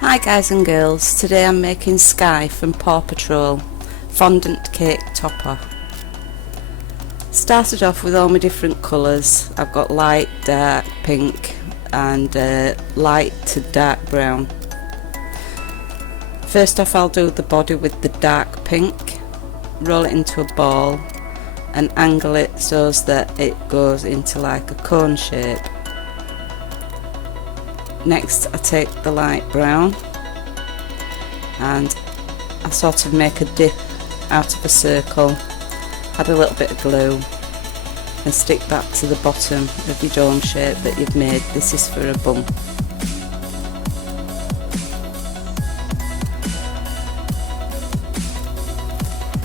Hi guys and girls, today I'm making Skye from Paw Patrol fondant cake topper. Started off with all my different colours. I've got light, dark, pink and light to dark brown. First off I'll do the body with the dark pink, roll it into a ball and angle it so that it goes into like a cone shape. Next I take the light brown and I sort of make a dip out of a circle, add a little bit of glue and stick that to the bottom of your dome shape that you've made. This is for a bum.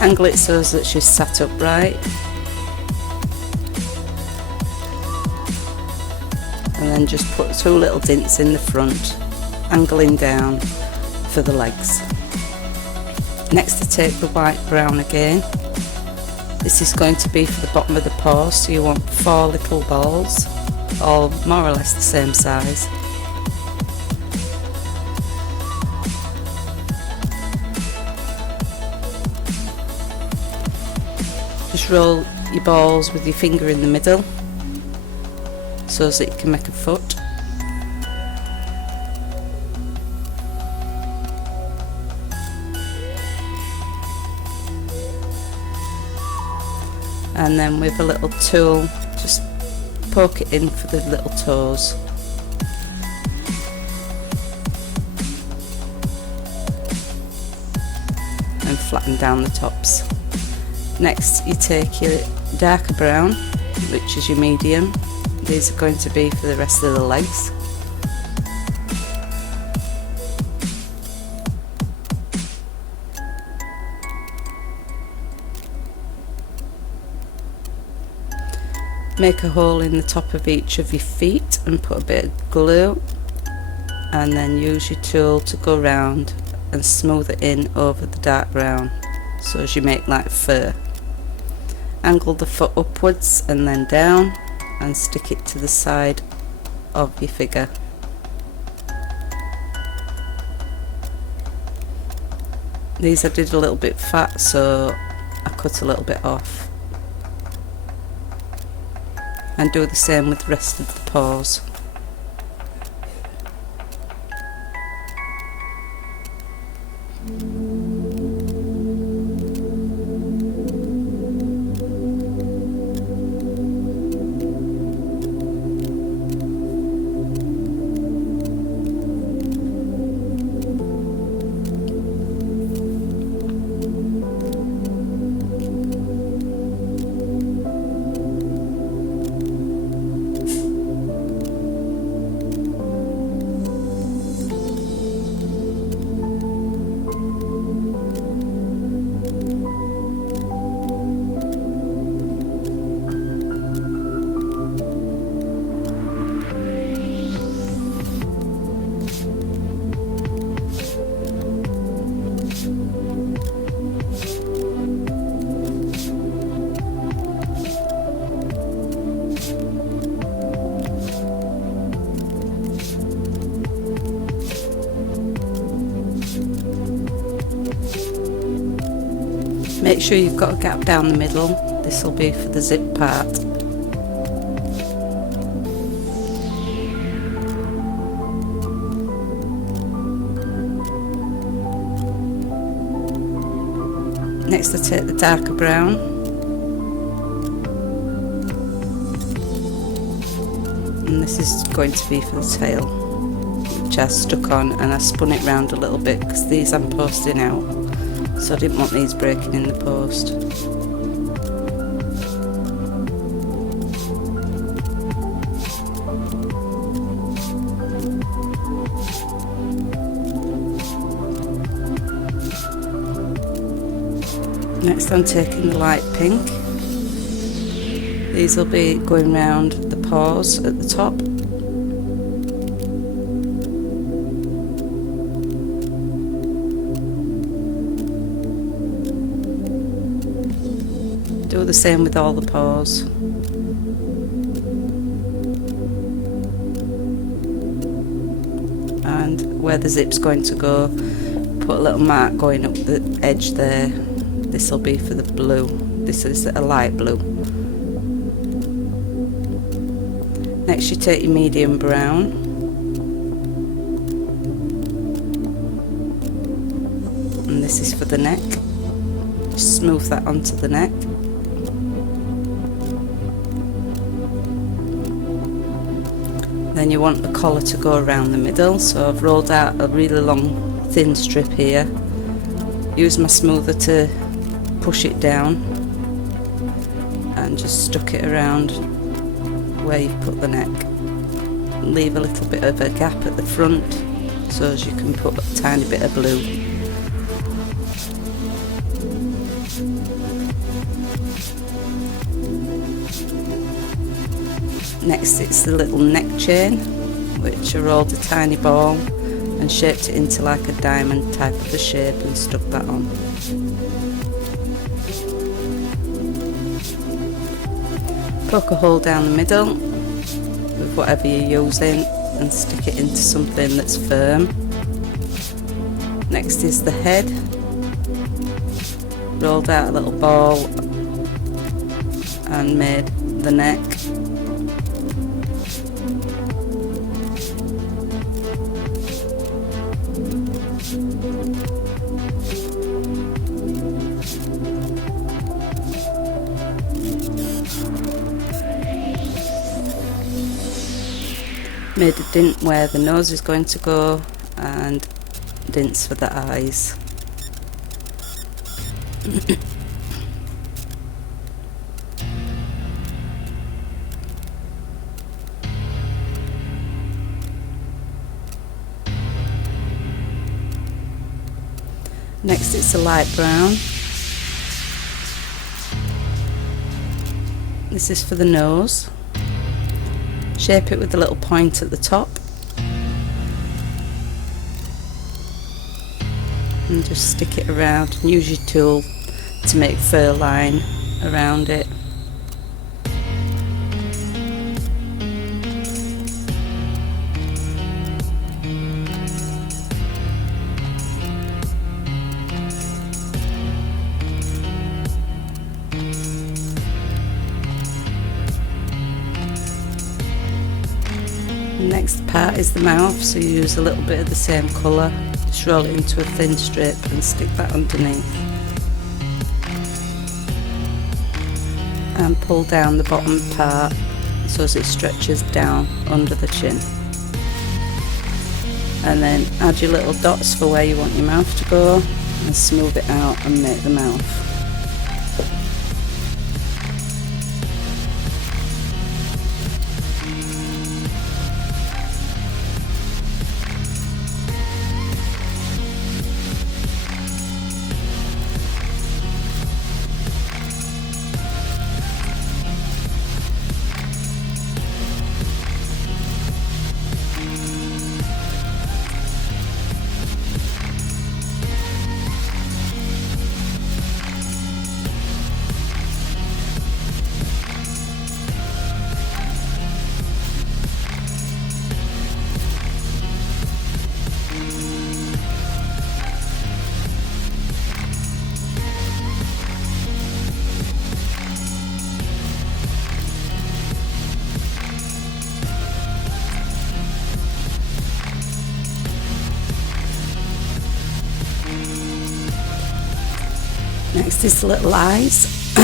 Angle it so that she's sat upright. And then just put two little dints in the front, angling down for the legs. Next I take the white brown again. This is going to be for the bottom of the paw, so you want 4 little balls, all more or less the same size. Just roll your balls with your finger in the middle so that you can make a foot. And then with a little tool just poke it in for the little toes. And flatten down the tops. Next you take your darker brown, which is your medium. These are going to be for the rest of the legs. Make a hole in the top of each of your feet and put a bit of glue, and then use your tool to go round and smooth it in over the dark brown so as you make like fur. Angle the foot upwards and then down and stick it to the side of your figure. These I did a little bit fat, so I cut a little bit off. And do the same with the rest of the paws. Make sure you've got a gap down the middle. This will be for the zip part. Next I take the darker brown and this is going to be for the tail, which I stuck on and I spun it round a little bit because these I'm posting out, so I didn't want these breaking in the post. Next I'm taking the light pink. These will be going round the paws at the top. Do the same with all the paws. And and where the zip's going to go, put a little mark going up the edge there. This will be for the blue. This is a light blue. Next you take your medium brown and this is for the neck. Just smooth that onto the neck. Then you want the collar to go around the middle, so I've rolled out a really long thin strip here. Use my smoother to push it down and just stuck it around where you've put the neck. Leave a little bit of a gap at the front so as you can put a tiny bit of blue. Next it's the little neck chain, which I rolled a tiny ball and shaped it into like a diamond type of a shape and stuck that on. Poke a hole down the middle with whatever you're using and stick it into something that's firm. Next is the head. Rolled out a little ball and made the neck. Made a dint where the nose is going to go and dints for the eyes. Next it's a light brown. This is for the nose. Shape it with a little point at the top and just stick it around and use your tool to make fur line around it. Next part is the mouth, so you use a little bit of the same colour, just roll it into a thin strip and stick that underneath and pull down the bottom part so as it stretches down under the chin, and then add your little dots for where you want your mouth to go and smooth it out and make the mouth. Next is the little eyes.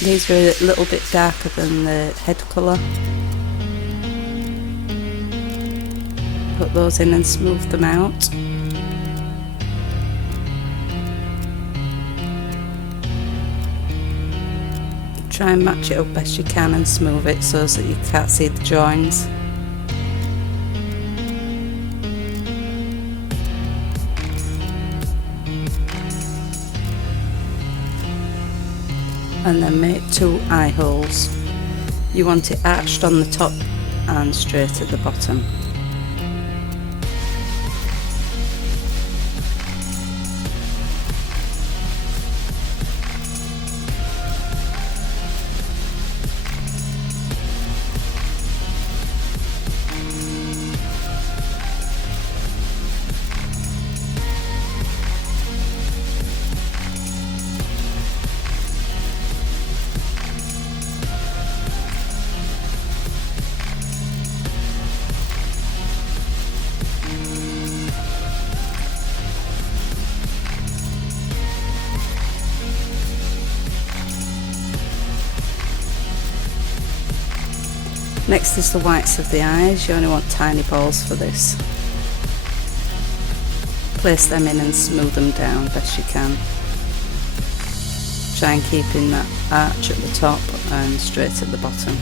These are a little bit darker than the head colour. Put those in and smooth them out. Try and match it up best you can and smooth it so that you can't see the joins. And then make 2 eye holes. You want it arched on the top and straight at the bottom. Next is the whites of the eyes. You only want tiny balls for this. Place them in and smooth them down best you can. Try and keep in that arch at the top and straight at the bottom.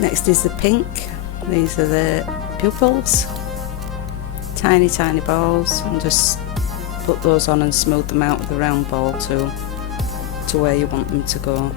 Next is the pink. These are the pupils. Tiny balls, and just put those on and smooth them out with a round ball tool to where you want them to go.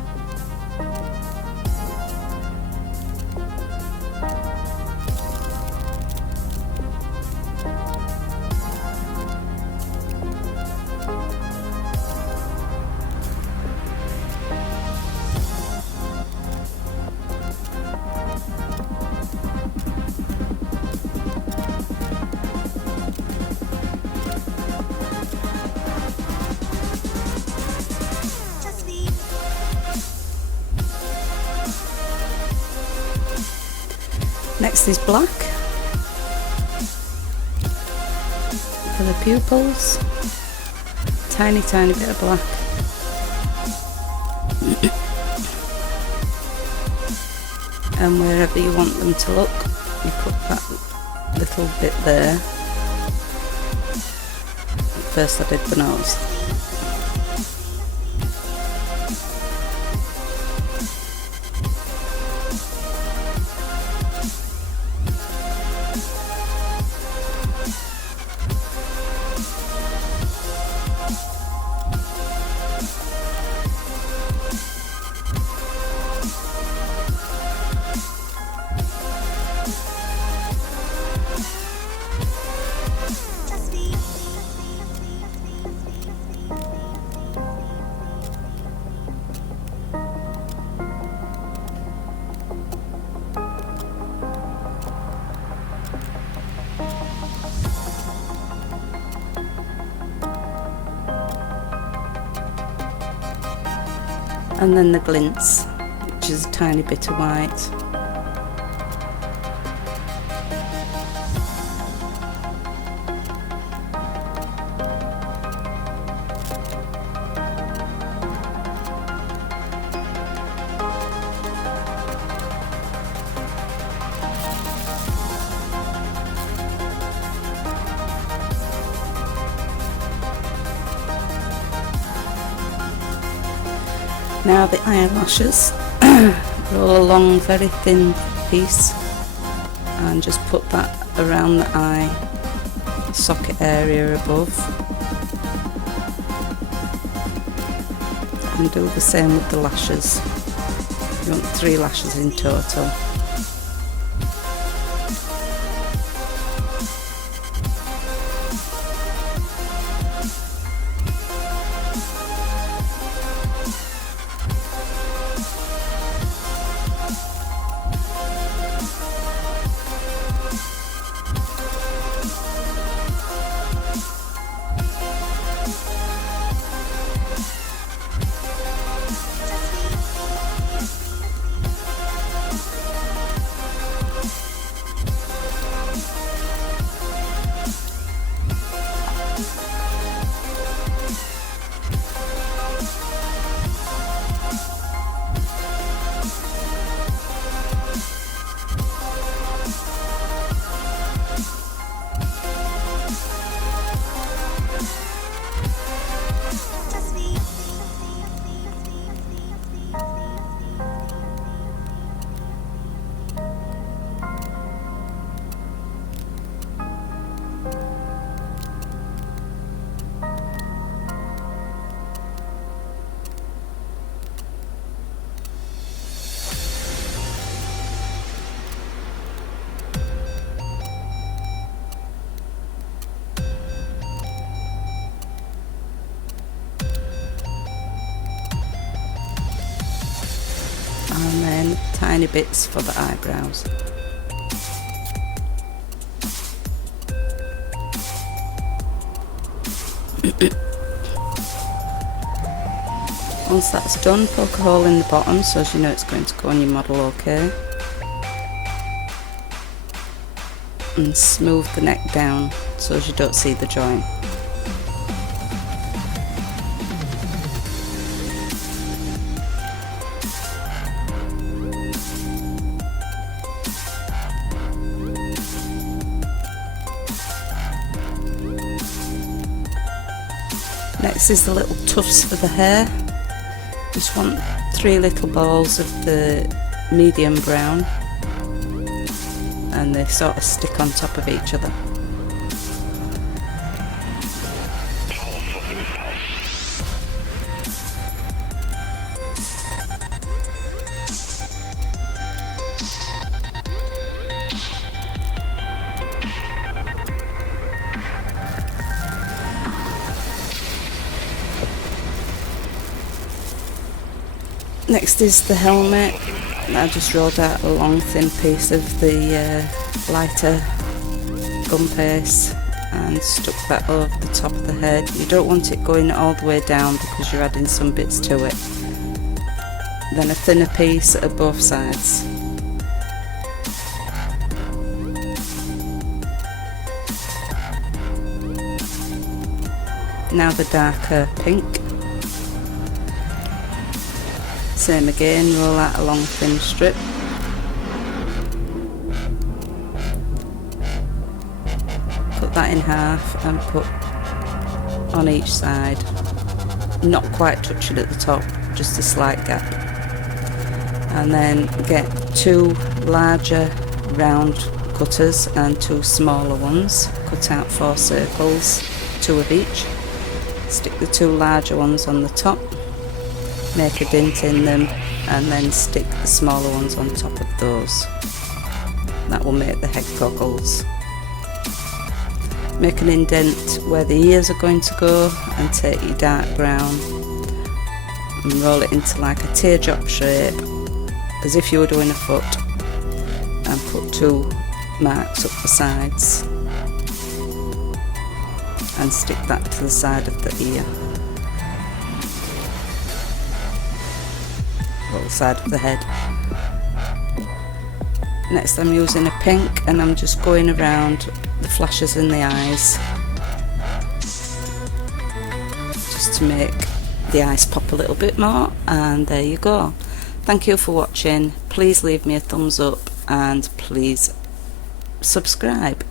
Next is black for the pupils. Tiny bit of black. And wherever you want them to look, you put that little bit there. First I did the nose. And then the glints, which is a tiny bit of white. Now the eyelashes, roll a long very thin piece and just put that around the eye socket area above, and do the same with the lashes. You want 3 lashes in total. And then tiny bits for the eyebrows. Once that's done, poke a hole in the bottom so as you know it's going to go on your model okay. And smooth the neck down so as you don't see the joint. Next is the little tufts for the hair. Just want 3 little balls of the medium brown, and they sort of stick on top of each other. Next is the helmet. I just rolled out a long thin piece of the lighter gumpaste and stuck that over the top of the head. You don't want it going all the way down because you're adding some bits to it. Then a thinner piece at both sides. Now the darker pink. Same again, roll out a long thin strip. Cut that in half and put on each side. Not quite touching at the top, just a slight gap. And then get 2 larger round cutters and 2 smaller ones. Cut out 4 circles, 2 of each. Stick the 2 larger ones on the top. Make a dent in them and then stick the smaller ones on top of those. That will make the head goggles. Make an indent where the ears are going to go and take your dark brown and roll it into like a teardrop shape as if you were doing a foot, and put 2 marks up the sides and stick that to the side of the ear. Or the side of the head. Next I'm using a pink and I'm just going around the flashes in the eyes just to make the eyes pop a little bit more, and there you go. Thank you for watching. Please leave me a thumbs up and please subscribe.